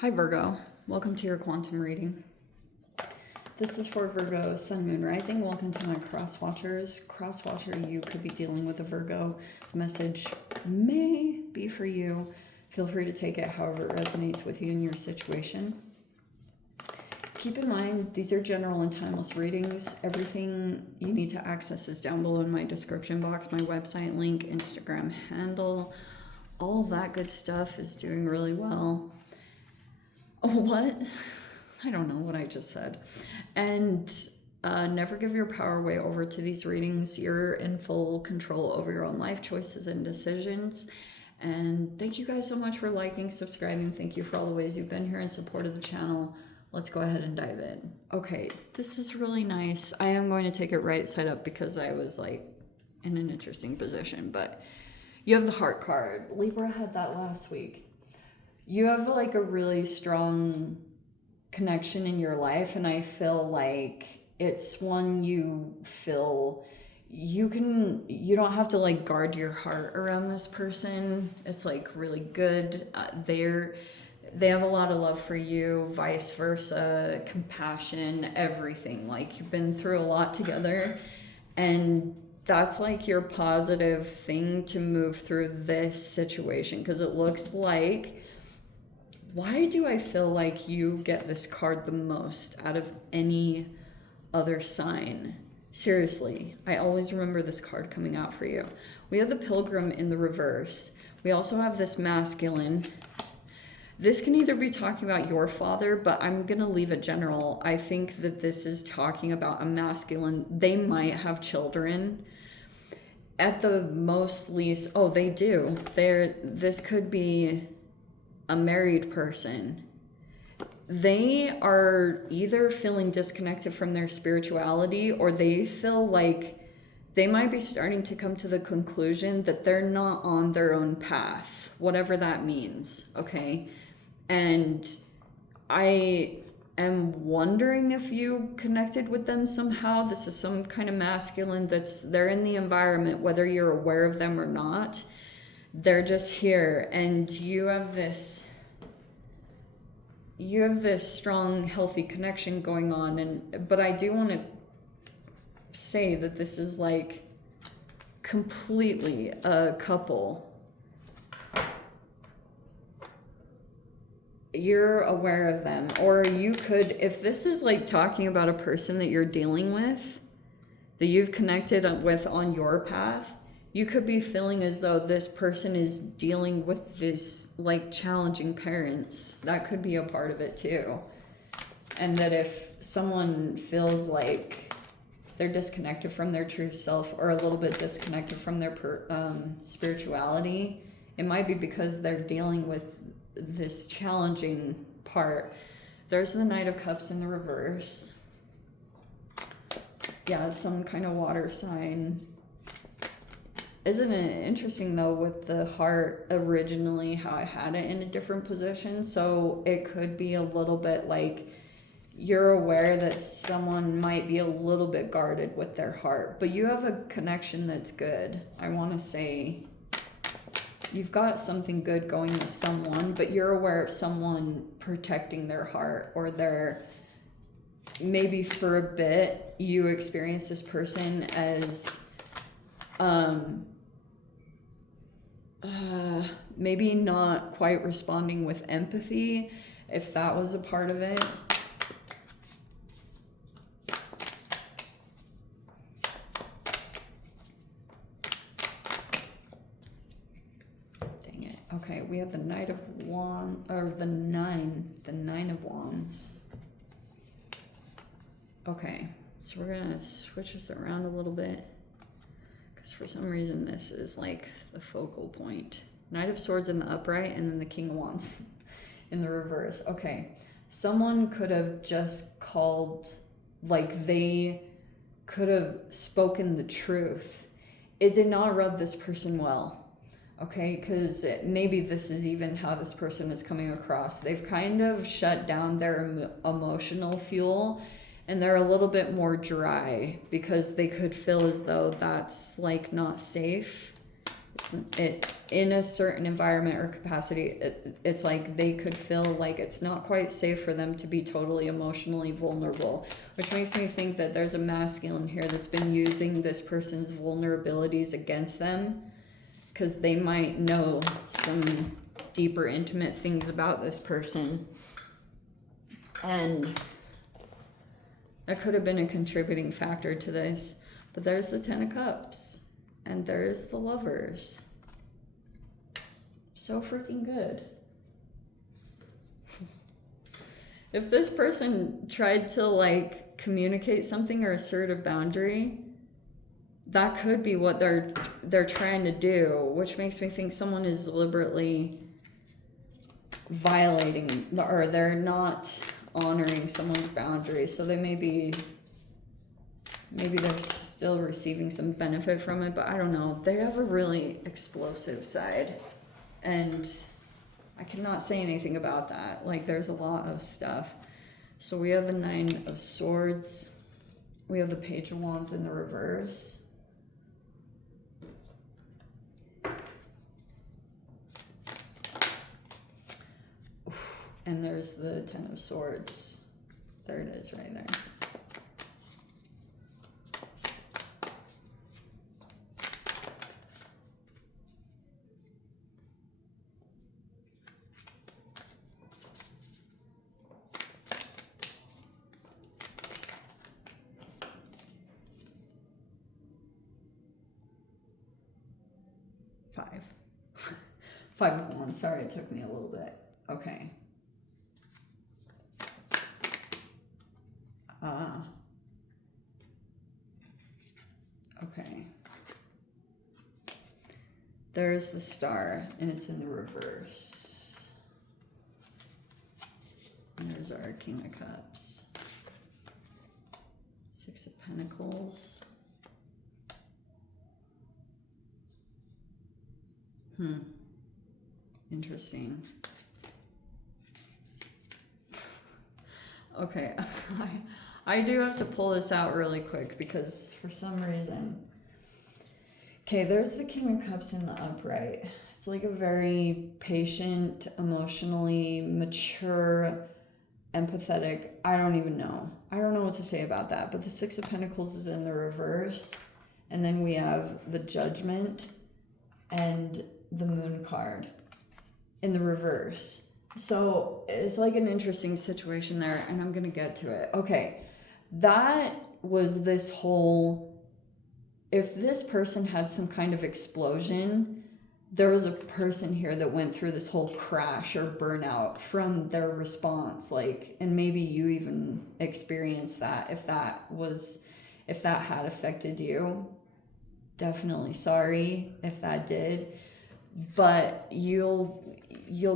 Hi Virgo, welcome to your quantum reading. This is for Virgo, Sun, Moon, Rising. Welcome to my cross watchers. Cross watcher, you could be dealing with a Virgo. The message may be for you. Feel free to take it however it resonates with you in your situation. Keep in mind, these are general and timeless readings. Everything you need to access is down below in my description box. My website link, Instagram handle, all that good stuff is doing really well. What? I don't know what I just said. And never give your power way over to these readings. You're in full control over your own life choices and decisions. And thank you guys so much for liking, subscribing. Thank you for all the ways you've been here and supported the channel. Let's go ahead and dive in. Okay, this is really nice. I am going to take it right side up because I was like in an interesting position. But you have the heart card. Libra had that last week. You have like a really strong connection in your life, and I feel like it's one you feel you don't have to like guard your heart around this person. It's like really good. They have a lot of love for you, vice versa, compassion, everything. Like you've been through a lot together, and that's like your positive thing to move through this situation, because it looks like, why do I feel like you get this card the most out of any other sign? Seriously, I always remember this card coming out for you. We have the Pilgrim in the reverse. We also have this masculine. This can either be talking about your father, but I'm going to leave it general. I think that this is talking about a masculine. They might have children. At the most least, oh, they do. This could be a married person. They are either feeling disconnected from their spirituality, or they feel like they might be starting to come to the conclusion that they're not on their own path, whatever that means, okay? And I am wondering if you connected with them somehow. This is some kind of masculine they're in the environment, whether you're aware of them or not. They're just here, and you have this strong, healthy connection going on. But I do want to say that this is like completely a couple. You're aware of them, or you could, if this is like talking about a person that you're dealing with, that you've connected with on your path, you could be feeling as though this person is dealing with this like challenging parents. That could be a part of it too. And that if someone feels like they're disconnected from their true self, or a little bit disconnected from their spirituality, it might be because they're dealing with this challenging part. There's the Knight of Cups in the reverse. Yeah, some kind of water sign. Isn't it interesting though with the heart originally how I had it in a different position? So it could be a little bit like you're aware that someone might be a little bit guarded with their heart, but you have a connection that's good. I want to say you've got something good going with someone, but you're aware of someone protecting their heart, or maybe for a bit you experience this person as maybe not quite responding with empathy, if that was a part of it. Dang it. Okay, we have the Knight of Wands, or the Nine of Wands. Okay, so we're gonna switch this around a little bit, because for some reason this is like the focal point. Knight of Swords in the upright, and then the King of Wands in the reverse. Okay, someone could have just called, like they could have spoken the truth. It did not rub this person well, okay? Because maybe this is even how this person is coming across. They've kind of shut down their emotional fuel, and they're a little bit more dry because they could feel as though that's like not safe. It it in a certain environment or capacity, it's like they could feel like it's not quite safe for them to be totally emotionally vulnerable, which makes me think that there's a masculine here that's been using this person's vulnerabilities against them, because they might know some deeper intimate things about this person, and that could have been a contributing factor to this. But there's the Ten of Cups. And there's the Lovers. So freaking good. If this person tried to like communicate something or assert a boundary, that could be what they're trying to do, which makes me think someone is deliberately violating, or they're not honoring someone's boundaries. So they maybe they're still receiving some benefit from it, but I don't know. They have a really explosive side, and I cannot say anything about that. Like, there's a lot of stuff. So we have the Nine of Swords. We have the Page of Wands in the reverse. And there's the Ten of Swords. There it is right there. Five of Wands. Sorry, it took me a little bit. Okay. Okay. There's the Star, and it's in the reverse. And there's our King of Cups. Six of Pentacles. Interesting. Okay, I do have to pull this out really quick because for some reason... Okay, there's the King of Cups in the upright. It's like a very patient, emotionally mature, empathetic... I don't even know. I don't know what to say about that. But the Six of Pentacles is in the reverse. And then we have the Judgment and the Moon card in the reverse. So it's like an interesting situation there, and I'm gonna get to it. Okay, that was this whole, if this person had some kind of explosion, there was a person here that went through this whole crash or burnout from their response, like, and maybe you even experienced that. If that had affected you, definitely sorry if that did, but you'll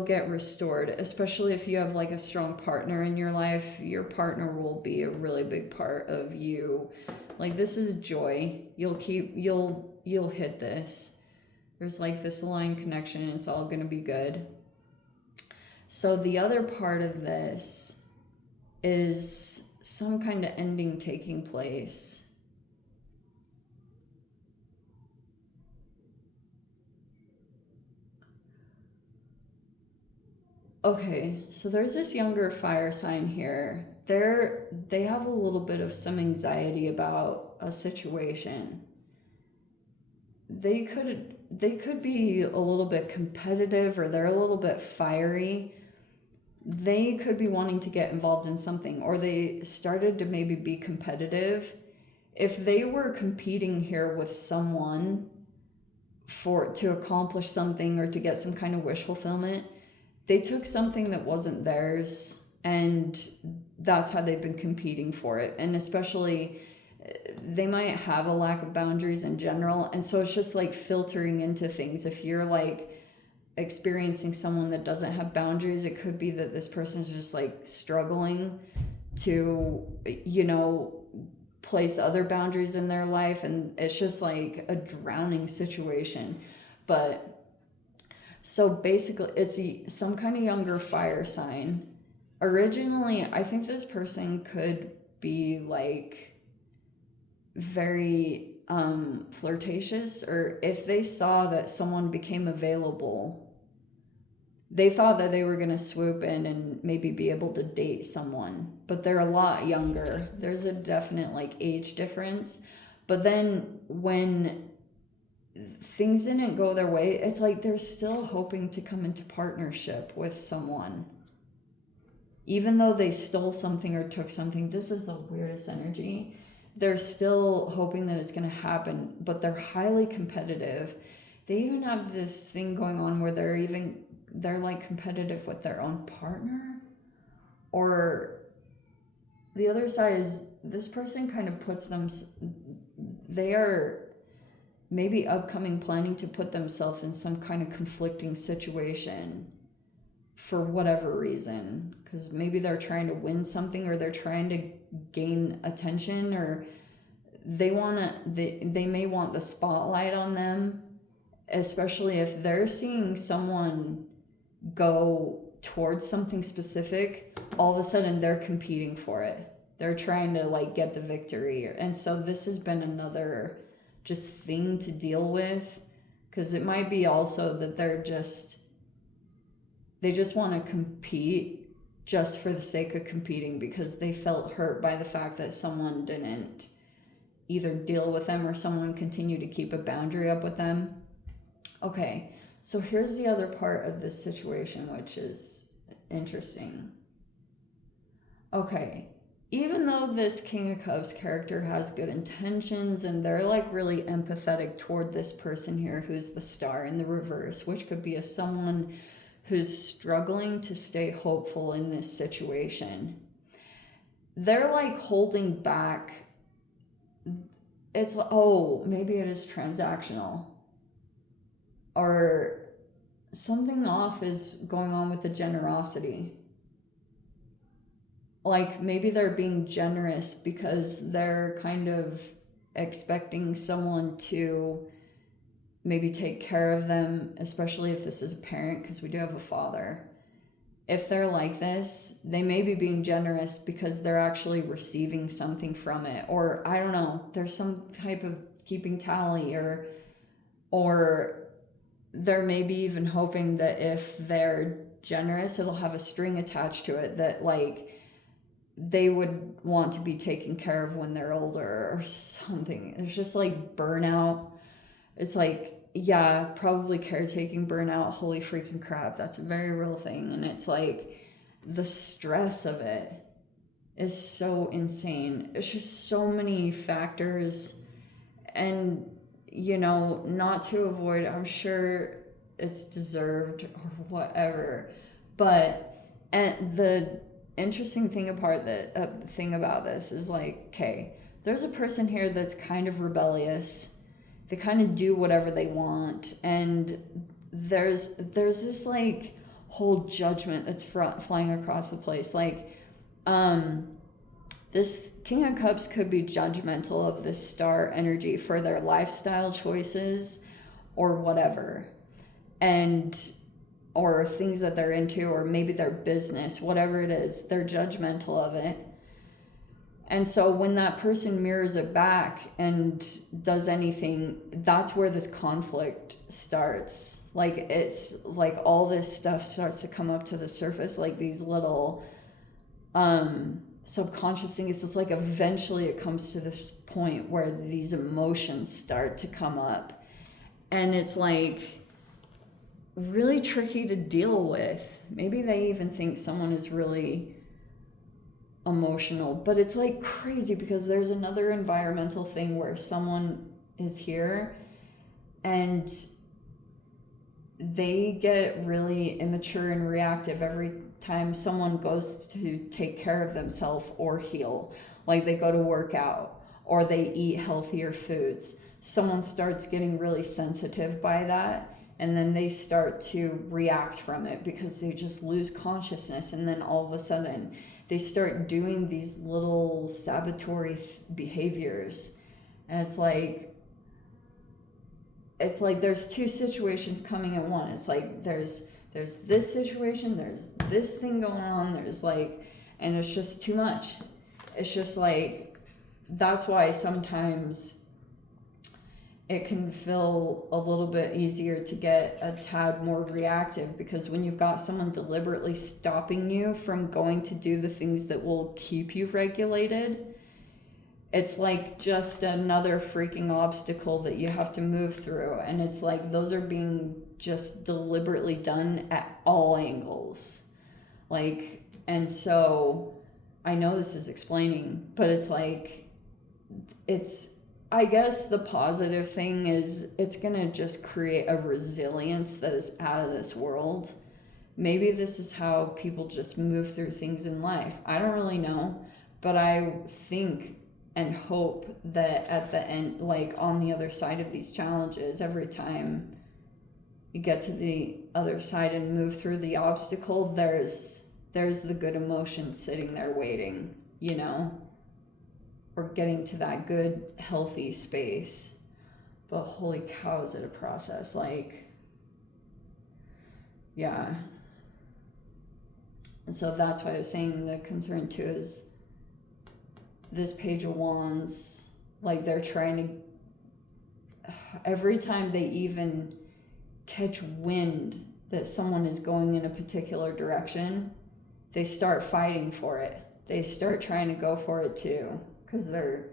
get restored, especially if you have like a strong partner in your life. Your partner will be a really big part of you. Like, this is joy. You'll hit this. There's like this aligned connection. It's all going to be good. So the other part of this is some kind of ending taking place. Okay, so there's this younger fire sign here. They have a little bit of some anxiety about a situation. They could be a little bit competitive, or they're a little bit fiery. They could be wanting to get involved in something, or they started to maybe be competitive. If they were competing here with someone to accomplish something or to get some kind of wish fulfillment, they took something that wasn't theirs, and that's how they've been competing for it. And especially, they might have a lack of boundaries in general, and so it's just like filtering into things. If you're like experiencing someone that doesn't have boundaries, it could be that this person's just like struggling to, place other boundaries in their life, and it's just like a drowning situation. But so basically, it's some kind of younger fire sign. Originally, I think this person could be like very flirtatious, or if they saw that someone became available, they thought that they were going to swoop in and maybe be able to date someone, but they're a lot younger. There's a definite like age difference. But then when things didn't go their way, it's like they're still hoping to come into partnership with someone. Even though they stole something or took something, this is the weirdest energy. They're still hoping that it's going to happen, but they're highly competitive. They even have this thing going on where they're like competitive with their own partner. Or the other side is this person kind of puts them, they are maybe upcoming planning to put themselves in some kind of conflicting situation for whatever reason, because maybe they're trying to win something, or they're trying to gain attention, or they may want the spotlight on them, especially if they're seeing someone go towards something specific. All of a sudden they're competing for it. They're trying to like get the victory. And so this has been another just thing to deal with, because it might be also that they just want to compete just for the sake of competing, because they felt hurt by the fact that someone didn't either deal with them or someone continued to keep a boundary up with them. Okay, so here's the other part of this situation, which is interesting. Okay, even though this King of Cups character has good intentions and they're like really empathetic toward this person here who's the Star in the reverse, which could be someone who's struggling to stay hopeful in this situation, they're like holding back. It's maybe it is transactional, or something off is going on with the generosity. Like maybe they're being generous because they're kind of expecting someone to maybe take care of them, especially if this is a parent, because we do have a father. If they're like this, they may be being generous because they're actually receiving something from it. Or I don't know, there's some type of keeping tally, or they're maybe even hoping that if they're generous, it'll have a string attached to it that like they would want to be taken care of when they're older or something. It's just like burnout. It's like, yeah, probably caretaking burnout. Holy freaking crap. That's a very real thing. And it's like the stress of it is so insane. It's just so many factors. And, you know, not to avoid, I'm sure it's deserved or whatever. But, and the interesting thing about this is like, okay, there's a person here that's kind of rebellious. They kind of do whatever they want, and there's this like whole judgment that's flying across the place. Like this King of Cups could be judgmental of this Star energy for their lifestyle choices or whatever, or things that they're into, or maybe their business, whatever it is, they're judgmental of it. And so when that person mirrors it back and does anything, that's where this conflict starts. Like it's like all this stuff starts to come up to the surface, like these little subconscious things. It's just like eventually it comes to this point where these emotions start to come up. And it's like really tricky to deal with. Maybe they even think someone is really emotional, but it's like crazy because there's another environmental thing where someone is here and they get really immature and reactive every time someone goes to take care of themselves or heal. Like they go to work out or they eat healthier foods. Someone starts getting really sensitive by that, and then they start to react from it because they just lose consciousness, and then all of a sudden they start doing these little sabotory behaviors. And it's like there's two situations coming at one. It's like there's this situation, there's this thing going on, there's like, and it's just too much. It's just like, that's why sometimes it can feel a little bit easier to get a tad more reactive, because when you've got someone deliberately stopping you from going to do the things that will keep you regulated, it's like just another freaking obstacle that you have to move through. And it's like those are being just deliberately done at all angles. Like, and so I know this is explaining, but it's like, it's, I guess the positive thing is it's going to just create a resilience that is out of this world. Maybe this is how people just move through things in life. I don't really know, but I think and hope that at the end, like on the other side of these challenges, every time you get to the other side and move through the obstacle, there's the good emotion sitting there waiting, you know? Or getting to that good, healthy space. But holy cow, is it a process? Like, yeah. And so that's why I was saying the concern too is this Page of Wands, like they're trying to, every time they even catch wind that someone is going in a particular direction, they start fighting for it. They start trying to go for it too. Because they're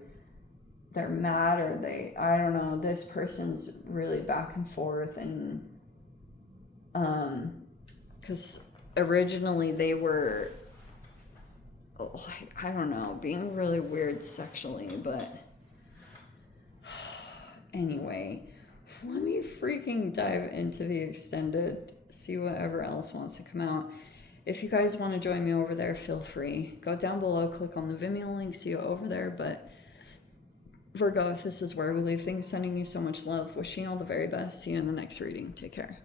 mad, or I don't know, this person's really back and forth, and because originally they were, I don't know, being really weird sexually, but anyway, let me freaking dive into the extended, see whatever else wants to come out. If you guys want to join me over there, feel free. Go down below, click on the Vimeo link, see you over there. But Virgo, if this is where we leave things, sending you so much love, wishing you all the very best. See you in the next reading. Take care.